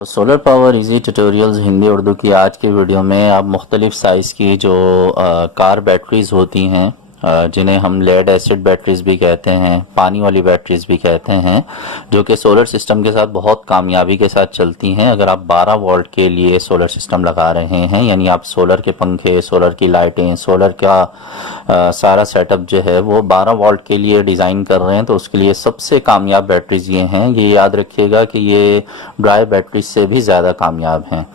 Solar power easy tutorials Hindi Urdu की आज की वीडियो में आप मुख्तलिफ़ साइज़ की जो कार बैटरीज़ होती हैं, जिन्हें हम लेड एसिड बैटरीज़ भी कहते हैं, पानी वाली बैटरीज़ भी कहते हैं, जो कि सोलर सिस्टम के साथ बहुत कामयाबी के साथ चलती हैं। अगर आप 12 वोल्ट के लिए सोलर सिस्टम लगा रहे हैं, यानी आप सोलर के पंखे, सोलर की लाइटें, सोलर का सारा सेटअप जो है वो 12 वोल्ट के लिए डिज़ाइन कर रहे हैं, तो उसके लिए सबसे कामयाब बैटरीज़ ये हैं। ये याद रखिएगा कि ये ड्राई बैटरी से भी ज़्यादा कामयाब हैं।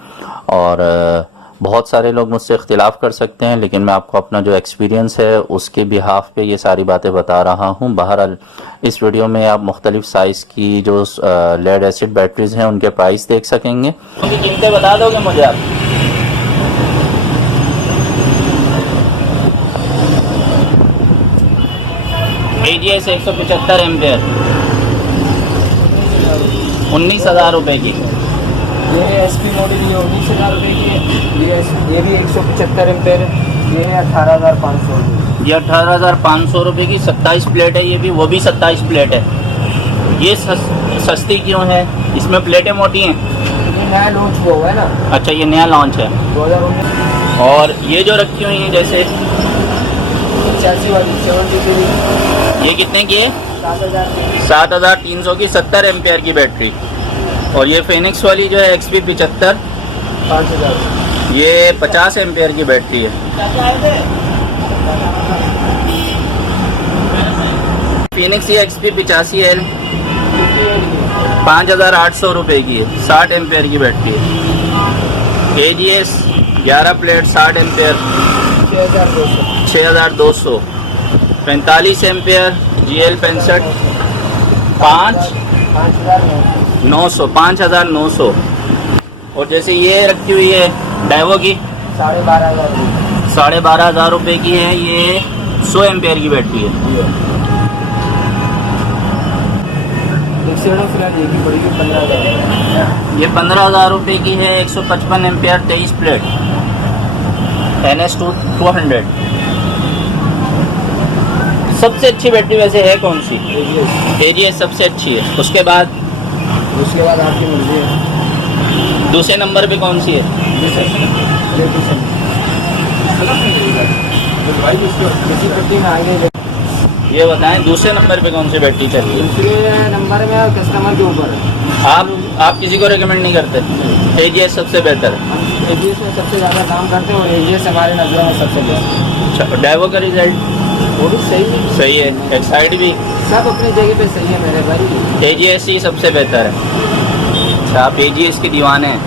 और बहुत सारे लोग मुझसे इख्तिलाफ़ कर सकते हैं, लेकिन मैं आपको अपना जो एक्सपीरियंस है उसके बिहाफ पे ये सारी बातें बता रहा हूँ। बहरहाल इस वीडियो में आप मुख्तलिफ़ साइज़ की जो लेड एसिड बैटरीज़ हैं उनके प्राइस देख सकेंगे। उनकी कीमतें बता दोगे मुझे आप? AGS 175 एम्पेयर 19,000 रुपये की। ये है SP मॉडल, ये 19,000 रुपये की है। ये भी 175 एम्पेयर है। ये है 18,500 रुपये। ये 18,500 रुपये की 27 प्लेट है। ये भी, वो भी 27 प्लेट है। ये सस्ती क्यों है? इसमें प्लेटें मोटी हैं। ये नया लॉन्च हुआ है ना। अच्छा, ये नया लॉन्च है 2019। और ये जो रखी हुई हैं जैसे 85 वाली 72 ये कितने की है? 7,000 7,300 की 70 एम्पेयर की बैटरी। और ये फेनिक्स वाली जो है XP 75, 5,000। ये 50 एम्पेयर की बैटरी है। फेनिक्स ये XP 85L 5,800 रुपये की है, 60 एम्पेयर की बैटरी है। AGS 11 plate 60 ampere 6,200। 45 ampere GL 65 5,900। और जैसे ये रखी हुई है डाइवो की 12,500 रुपये की है। ये 100 एम्पेयर की बैटरी है। फिलहाल ये की पड़ेगी 15,000। ये 15,000 रुपये की है। 155 एम्पेयर 23 प्लेट NS 200। सबसे अच्छी बैटरी वैसे है कौन सी? AGS सबसे अच्छी है। उसके बाद आपकी मर्जी है। दूसरे नंबर पे कौन सी है? ये बताएं, दूसरे नंबर पे कौन सी बैटरी चल रही है? दूसरे नंबर में कस्टमर के ऊपर है। आप किसी को रेकमेंड नहीं करते? AGS सबसे बेहतर है। AGS में सबसे ज़्यादा काम करते हैं और AGS हमारे नज़रों में सबसे बेस्ट। अच्छा, डाइवो का रिजल्ट वो भी सही है। सही है, एक्साइड भी सब अपनी जगह पे सही है मेरे भाई। AGS ही सबसे बेहतर है। अच्छा, आप AGS के दीवाने हैं।